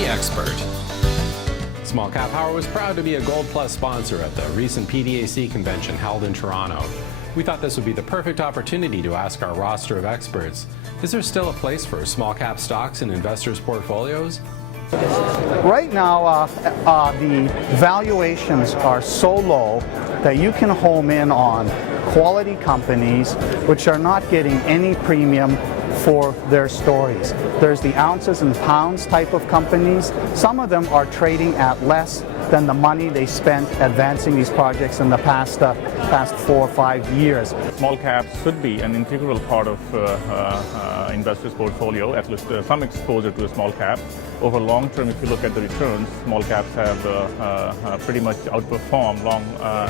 the expert. SmallCapPower was proud to be a Gold Plus sponsor at the recent PDAC convention held in Toronto. We thought this would be the perfect opportunity to ask our roster of experts, is there still a place for small cap stocks in investors' portfolios? Right now, the valuations are so low that you can home in on quality companies which are not getting any premium for their stories. There's the ounces and pounds type of companies. Some of them are trading at less than the money they spent advancing these projects in the past 4 or 5 years. Small caps should be an integral part of investors' portfolio, at least some exposure to a small cap. Over long term, if you look at the returns, small caps have pretty much outperformed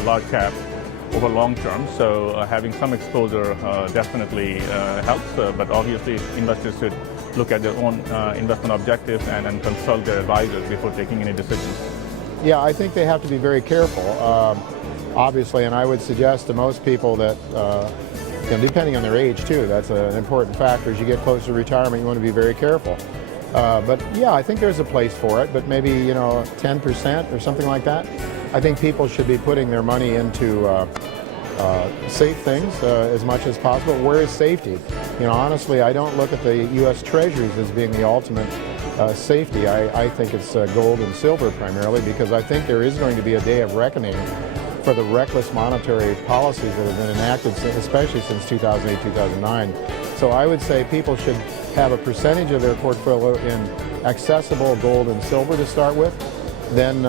large caps over long term. So having some exposure definitely helps, but obviously investors should look at their own investment objectives and consult their advisors before taking any decisions. Yeah, I think they have to be very careful, obviously, and I would suggest to most people that, depending on their age too, that's an important factor. As you get closer to retirement, you want to be very careful. But yeah, I think there's a place for it, but maybe 10% or something like that. I think people should be putting their money into safe things as much as possible. Where is safety? Honestly, I don't look at the U.S. Treasuries as being the ultimate safety. I think it's gold and silver primarily, because I think there is going to be a day of reckoning for the reckless monetary policies that have been enacted, especially since 2008, 2009. So I would say people should have a percentage of their portfolio in accessible gold and silver to start with. Then,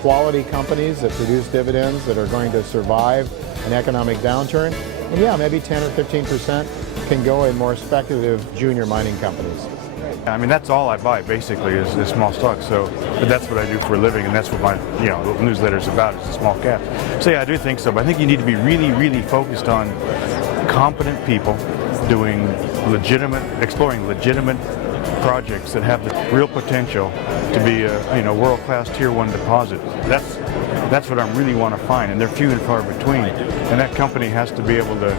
quality companies that produce dividends that are going to survive an economic downturn. And yeah, maybe 10 or 15% can go in more speculative junior mining companies. I mean, that's all I buy basically is small stocks. But that's what I do for a living, and that's what my newsletter is about, is the small cap. So yeah, I do think so. But I think you need to be really, really focused on competent people doing exploring legitimate projects that have the real potential to be a world-class Tier 1 deposit. That's what I really want to find, and they're few and far between. And that company has to be able to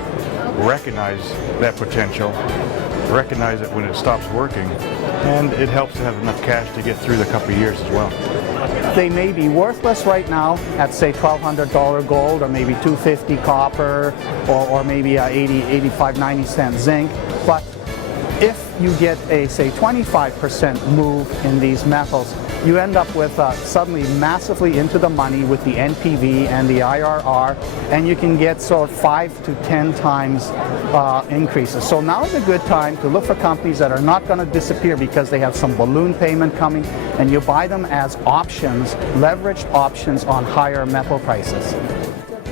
recognize that potential, recognize it when it stops working, and it helps to have enough cash to get through the couple of years as well. They may be worthless right now at, say, $1,200 gold, or maybe $250 copper, or maybe 85, 90 cent zinc. But if you get a, say, 25% move in these metals, you end up with suddenly massively into the money with the NPV and the IRR, and you can get sort of 5 to 10 times increases. So now is a good time to look for companies that are not going to disappear because they have some balloon payment coming, and you buy them as options, leveraged options on higher metal prices.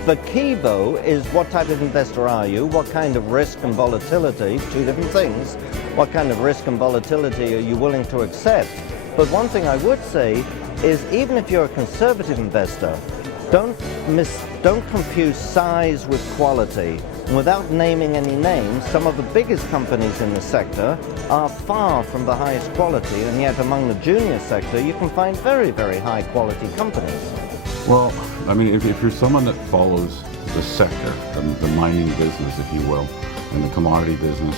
The key, though, is what type of investor are you? What kind of risk and volatility? Two different things. What kind of risk and volatility are you willing to accept? But one thing I would say is, even if you're a conservative investor, don't confuse size with quality. And without naming any names, some of the biggest companies in the sector are far from the highest quality, and yet among the junior sector you can find very, very high quality companies. Well, I mean, if you're someone that follows the sector, the mining business, if you will, and the commodity business,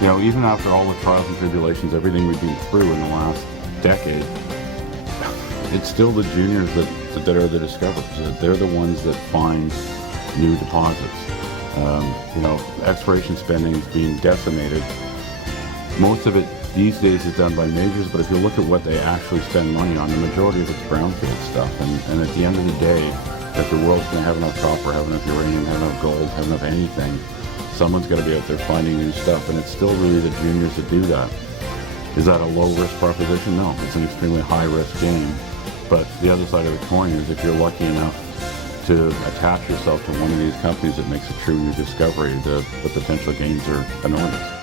even after all the trials and tribulations, everything we've been through in the last decade, it's still the juniors that are the discoverers. They're the ones that find new deposits. Exploration spending is being decimated. Most of it these days is done by majors, but if you look at what they actually spend money on, the majority of it's brownfield stuff. And at the end of the day, if the world's going to have enough copper, have enough uranium, have enough gold, have enough anything, someone's got to be out there finding new stuff, and it's still really the juniors that do that. Is that a low-risk proposition? No, it's an extremely high-risk game. But the other side of the coin is, if you're lucky enough to attach yourself to one of these companies that makes a true new discovery, the potential gains are enormous.